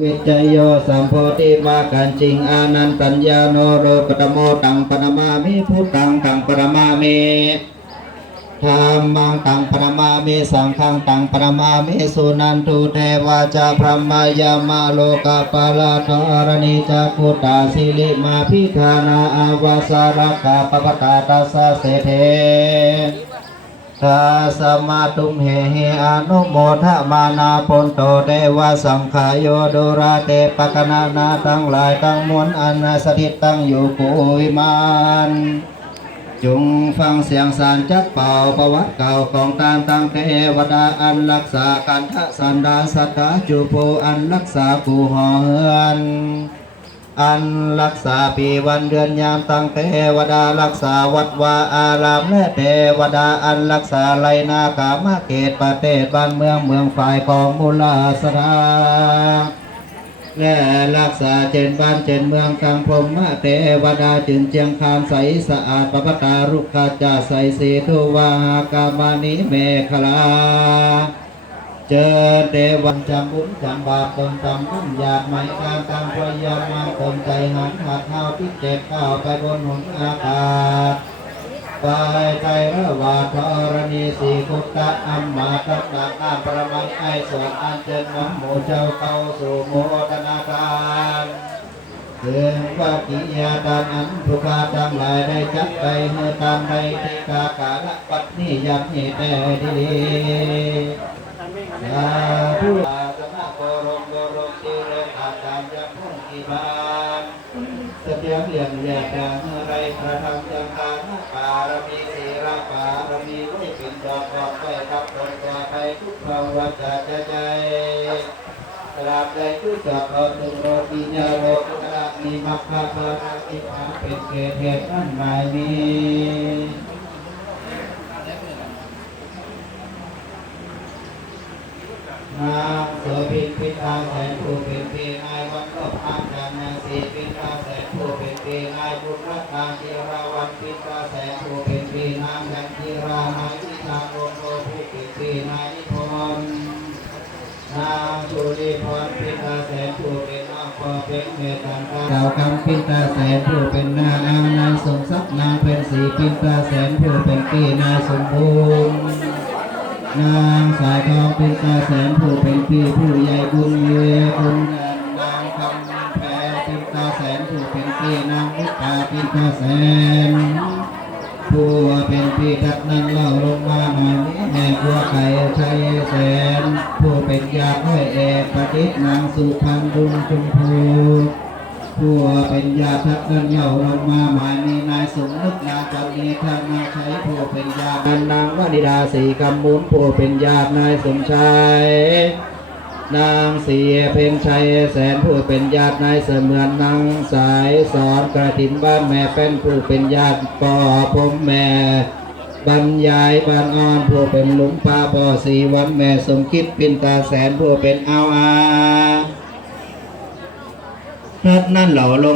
วิจโยสัมโพธิมากันจิงอานันตัญญาโนโรกตโมตังปนมามิพุทธังตังปรมามิธัมมังตังปรมามิสังฆังตังปรมามิสุนันตุเทวาจาพรหมายามาโลกาปาลาธารณิจักขุตาสิลิมาพิธานาอาวาสารกาปปตาตัสสะเสเททาสมาตุมเหหิอนุโมทมานาปนโตเทวสังขายโยดุราเตปกนานาตั้งหลายตั้งมวลอันสถิตตั้งอยู่กุวิมานจงฟังเสียงสารจักเป่าประวัติเก่าของตามตั้งเทวดาอันรักษากันทะสันดานสัทธาจุโพอันรักษากูหอเฮือนอันรักษาปีวันเดือนยามตั้งเทวดารักษาวัดวาอารามและเทวดาอันรักษาไลนากามเขตประเทศบ้านเมืองฝ่ายของมูลสถาและรักษาเจนบ้านเจนเมืองกลางพรหมเทวดาจึงเจียงคานใสสะอาดปปตารุกขจาใสสีทุวากามานิเมฆลาเจอเทวันจำบุญจำบาปตนจำบุญอยากไม่การตามพยามาตนใจหันหัดเท้าพิเจ็บข้าวไปบนหนอากาศไปใจระวาธรณีสีกุตตะอัมมาตัตตะนาประมัยไอสวดอันเจนน้ำหมูเจ้าเข้าสู่โมทนาการถึงว่ากิยาตานอันทุกาทั้งหลายได้จัดไปเมื่อตามใดทิกากาละปัตนิยันเหตุดีสาธุสนะโกรมติเรขาตามยักษ์พุ่งกีบานเสถียรเลี่ยงแยกดังไรพระธรรมยังทานปารมีศีลปารมีไว้ปิ่นดอกบอกไว้กับตนตัวไปทุกภาวะจัดใจตราบใดทุกจักรตุโรปิญญาโลกุตระมีมัคคะภาระอิทธาเป็นเกศเหตุอันหมายนี้นางโสภิตปิตาแสนผู้เป็นปีนายวันก็พานกันนางสีปิตาแสนผู้เป็นปีนายบุตรทางจิราวันปิตาแสนผู้เป็นปีนางยันจิรานายวิชาโกโกผู้เป็นปีนายนิพนธ์นางสุริพรปิตาแสนผู้เป็นนางพอเป็นเมตตาเจ้าคำปิตาแสนผู้เป็นนายสมทรัพย์นางเป็นสีปิตาแสนผู้เป็นปีนายสมบูรณ์นางสายทองเป็นตาแสนผู้เป็นพี่ผู้ใหญ่บุญเยบุญนางคำแพรเป็นตาแสนผู้เป็นพี่นางมุตตาเป็นตาแสนผู้เป็นพี่ทัดนั้นเล่าลงมาหน่อยนี้แม่บัวไก่ชัยแสนผู้เป็นญาติห้อยเอกปฏิษนางสุพรรณดุงชมพูผู้เป็นญาติทัดนั้นเล่าลงมาหมายนี้นายสมนึกนางจันนีท่านนางชัยผู้เป็นญาตินางวนิดาศรีกำมูลผู้เป็นญาตินายสมชายนางเสียเป็นชัยแสนผู้เป็นญาตินายเสมือนนางสายสอนกระถินบ้านแม่เป็นผู้เป็นญาติป่อผมแม่บรรยายบานอ่อนผู้เป็นหลุมป่าบ่อสีวันแม่สมคิดปินตาแสนผู้เป็นเอาอาทัดนั่นเหล่าลง